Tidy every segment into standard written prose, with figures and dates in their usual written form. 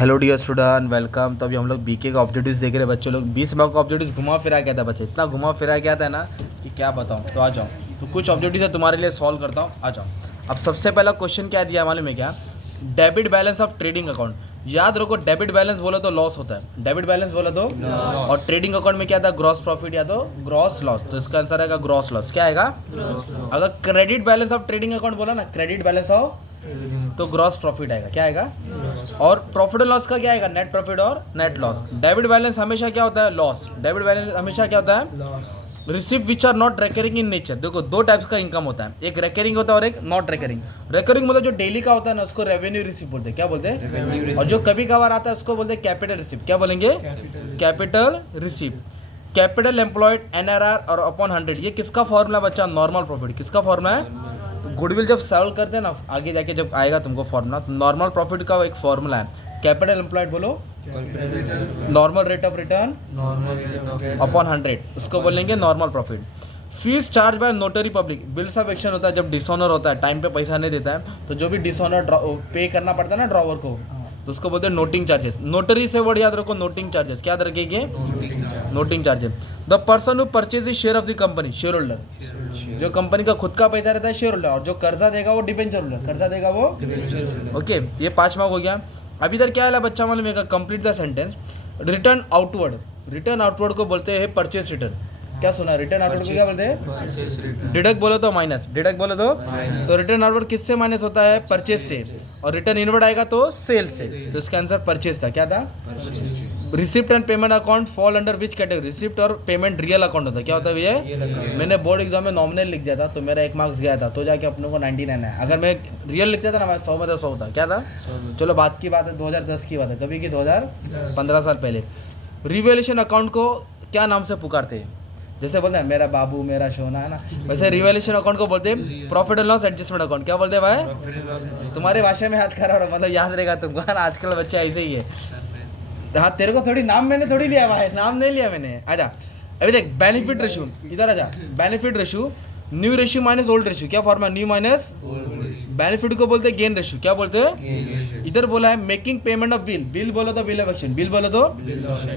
Hello dear student, welcome. तो अभी हम लोग बीके का ऑब्जेक्टिव्स देख रहे हैं। बच्चों लोग 20 मार्क का ऑब्जेक्टिव्स घुमा फिरा गया था। बच्चे इतना घुमा फिरा गया था ना कि क्या बताऊं। तो आ जाओ, तो कुछ ऑब्जेक्टिव्स है तुम्हारे लिए सॉल्व करता हूं। आ जाओ। अब सबसे पहला क्वेश्चन क्या दिया मालूम है क्या? Debit balance of trading account. याद रखो, डेबिट बैलेंस बोला तो लॉस होता है। डेबिट बैलेंस बोला तो और ट्रेडिंग अकाउंट में क्या था? ग्रॉस प्रॉफिट या तो ग्रॉस लॉस। तो इसका आंसर आएगा ग्रॉस लॉस। क्या आएगा? अगर credit balance of trading account बोला ना, क्रेडिट बैलेंस ऑफ, तो ग्रॉस प्रॉफिट आएगा। क्या आएगा? और प्रॉफिट और लॉस का क्या आएगा? नेट प्रॉफिट और नेट लॉस। डेबिट बैलेंस हमेशा क्या होता है? लॉस। डेबिट बैलेंस हमेशा क्या होता है? Receipt which are not recurring in nature. देखो, दो टाइप्स का इनकम होता है, एक रिकरिंग होता है और एक नॉट रिकरिंग। रिकरिंग मतलब जो डेली का होता है ना, उसको रेवेन्यू रिसिप्ट बोलते हैं। क्या बोलते हैं? और जो कभी कभार आता है उसको बोलते हैं कैपिटल रिसिप्ट। क्या बोलेंगे? Capital receipt. Capital employed NRR और अपॉन 100, ये किसका फॉर्मूला बच्चा? Normal profit. किसका फॉर्मूला है? तो गुडविल जब सॉल्व करते हैं ना, आगे जाके जब आएगा तुमको फॉर्मूला, तो नॉर्मल प्रॉफिट का एक फॉर्मूला है। कैपिटल एम्प्लॉयड बोलो, normal rate of return upon 100, उसको बोलेंगे normal profit. Fees charge by notary public. Bills of action होता है जब डिसऑनर होता है, टाइम पे पैसा नहीं देता है, तो जो भी डिसऑनर पे करना पड़ता है ना ड्रॉवर को, तो उसको बोलते हैं नोटिंग चार्जेस। नोटरी से वर्ड याद रखो, नोटिंग चार्जेस। क्या रखेंगे? Noting charges. The person who purchase the share of the company, share holder. जो कंपनी का खुद का पैसा रहता है शेयर होल्डर, और जो कर्जा देगा वो डिबेंचर होल्डर। कर्जा देगा वो। ओके, ये 5 मार्क हो गया। अब इधर क्या है बच्चा मालूम है? Complete the sentence. Return outward. Return outward को बोलते हैं परचेस रिटर्न। क्या सुना? रिटर्न आउटवर्ड को क्या बोलते हैं? डिडक्ट बोलो तो माइनस। डिडक्ट बोलो तो रिटर्न आउटवर्ड किससे माइनस होता है? परचेस से। और रिटर्न इनवर्ड आएगा तो सेल से। तो इसका आंसर परचेस था। क्या था? Receipt and payment account fall under which category? Receipt और पेमेंट रियल अकाउंट होता है। क्या होता है ये? मैंने बोर्ड एग्जाम में नॉमिनल लिख दिया था तो मेरा 1 मार्क्स गया था, तो जाके अपनों को 99 है। अगर मैं रियल लिखता था ना, मैं 100 में तो 100 था। क्या था? चलो बात की बात है, 2010 की बात है, कभी की 2015 साल पहले। रिवैल्यूएशन अकाउंट को क्या नाम से पुकारते हैं? जैसे बोलते हैं मेरा बाबू मेरा सोना, है ना, वैसे रिवैल्यूएशन अकाउंट को बोलते हैं profit and loss adjustment account. क्या बोलते हैं भाई? तुम्हारी भाषा में याद करा, मतलब याद रहेगा तुमको, है ना। आजकल बच्चे ऐसे ही है। हाँ, तेरे को थोड़ी नाम मैंने थोड़ी लिया भाई, नाम नहीं लिया मैंने। आजा, अभी देख, बेनिफिट रेशियो, इधर आजा। Benefit ratio, new ratio minus old ratio. क्या फॉर्मूला? न्यू माइनस बेनिफिट को बोलते हैं गेन रेशियो। क्या बोलते हैं? इधर बोला है making payment of bill. Bill बोलो तो बिल ऑफ एक्शन। बिल बोलो तो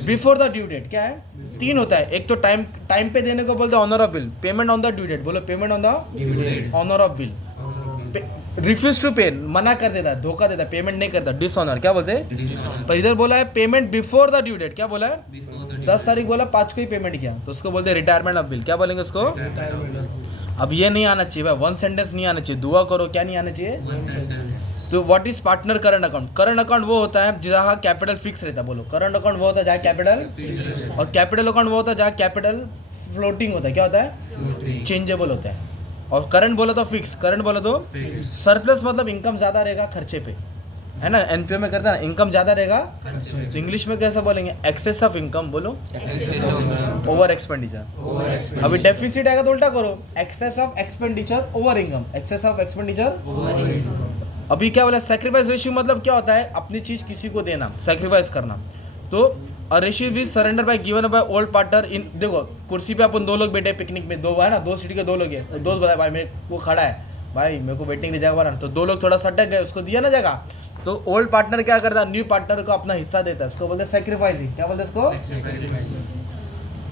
बिफोर द ड्यू डेट। क्या है? 3 होता है। एक तो टाइम पे देने को बोलते हैं honour of bill. Payment on the due date बोलो, payment on the honour of bill. Refuse to pay, मना कर देता है, धोखा देता है, पेमेंट नहीं करता, डिसऑनर। क्या बोलते हैं? पर इधर बोला है payment before the due date. क्या बोला है? 10 तारीख बोला, 5 को ही पेमेंट किया, तो उसको बोलते हैं रिटायरमेंट ऑफ बिल। क्या बोलेंगे उसको? अब ये नहीं आना चाहिए भाई, 1 सेंटेंस नहीं आना चाहिए। दुआ करो, क्या नहीं आना चाहिए? तो what is partner current account? Current account वो होता है जहाँ कैपिटल फिक्स रहता है। बोलो, करंट अकाउंट वो होता है जहाँ कैपिटल, और कैपिटल अकाउंट वो होता है जहाँ कैपिटल फ्लोटिंग होता है। क्या होता है? चेंजेबल होता है। और करंट बोलो तो फिक्स। करंट बोलो तो सरप्लस, मतलब इनकम ज़्यादा रहेगा खर्चे पे, है ना। एनपीओ में करता है ना, इनकम ज़्यादा रहेगा, तो इंग्लिश में कैसे बोलेंगे? Excess of income. बोलो, ओवर एक्सपेंडिचर। अभी डेफिसिट आएगा तो उल्टा करो, excess of expenditure over income. Excess of expenditure. अभी क्या बोला? सैक्रिफाइस रेशियो मतलब क्या होता है? अपनी चीज़ किसी को देना, सैक्रिफाइस करना। तो ratio which surrender by given by old partner in. देखो, कुर्सी पे अपन 2 लोग बैठे पिकनिक में, 2 है ना, 2 सीट के 2 लोग हैं। दोस्त बोला भाई मेरे को खड़ा है, भाई मेरे को बैठने की जगह ना, तो 2 लोग थोड़ा सटक गए, उसको दिया ना जगह। तो ओल्ड पार्टनर क्या करता है? न्यू पार्टनर को अपना हिस्सा देता है, उसको बोलते हैं सैक्रिफाइसिंग। क्या बोलते हैं इसको?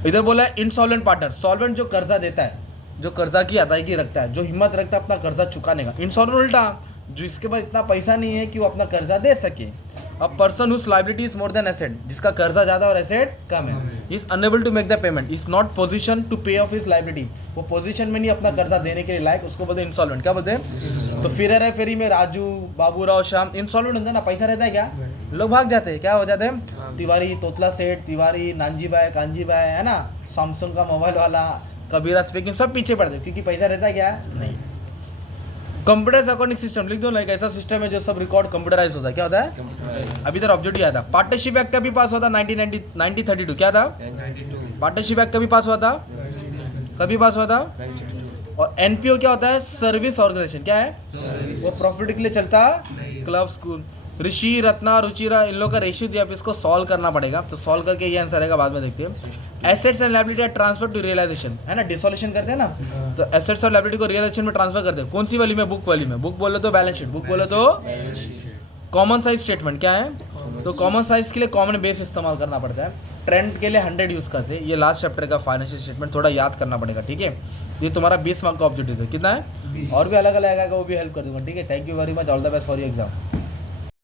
इधर बोला है इंसॉल्वेंट पार्टनर। सॉल्वेंट जो कर्जा देता है, जो कर्जा की अदायगी रखता है, जो हिम्मत रखता है अपना कर्जा चुकाने का। इंसॉल्वेंट उल्टा, जो इसके पास इतना पैसा नहीं है कि वो अपना कर्जा दे सके। A person whose liability is more than asset, जिसका कर्जा ज्यादा और एसेट कम है, is unable to make the payment, is not position to pay of his liability. वो पोजीशन में नहीं अपना कर्जा देने के लिए लायक, उसको बोलते हैं इंसॉल्वेंट। क्या बोलते हैं? तो फिर है फेरी में राजू, बाबूराव, श्याम, इंसॉल्वेंट होता है ना, पैसा रहता है क्या, लोग भाग जाते हैं। क्या हो जाते हैं? तिवारी, तोतला सेठ, तिवारी, नानजी भाई, कांजी भाई, है ना, सैमसंग का मोबाइल वाला, कबीरा स्पीकिंग, सब पीछे पड़ते हैं, क्योंकि पैसा रहता है क्या? नहीं। कंप्यूटराइज अकाउंटिंग सिस्टम लिख दो ना, एक ऐसा सिस्टम है जो सब रिकॉर्ड कंप्यूटराइज होता है। क्या होता है? अभी इधर ऑब्जेक्टिव आया था, पार्टनरशिप एक्ट कभी पास हुआ था? 1932। क्या था? पार्टनरशिप एक्ट कभी पास हुआ था? कभी पास हुआ था? और एनपीओ क्या होता है? Service organisation. क्या है वो? प्रॉफिट के लिए चलता क्लब, स्कूल। ऋषि, रत्ना, रुचिरा, इन लोगों का रेशियो दिया, अब इसको सॉल्व करना पड़ेगा। तो सॉल्व करके ये आंसर आएगा, बाद में देखते हैं। Assets and liability transfer to realisation, है ना, डिसोल्यूशन करते हैं ना, तो एसेट्स और लायबिलिटी को रियलाइजेशन में ट्रांसफर करते हैं। कौन सी वाली में? बुक वाली में। बुक बोलो तो बैलेंस शीट। बुक बोलो तो कॉमन साइज स्टेटमेंट क्या है? तो कॉमन साइज के लिए कॉमन बेस इस्तेमाल करना पड़ता है। ट्रेंड के लिए 100 यूज़ करते हैं। ये लास्ट चैप्टर का फाइनेंशियल स्टेटमेंट थोड़ा याद करना पड़ेगा, ठीक है। ये तुम्हारा 20 मार्क का ऑब्जेक्टिव है। कितना है? और भी अलग अलग आएगा, वो भी हेल्प कर दूंगा, ठीक है। Thank you very much, all the best for your exam.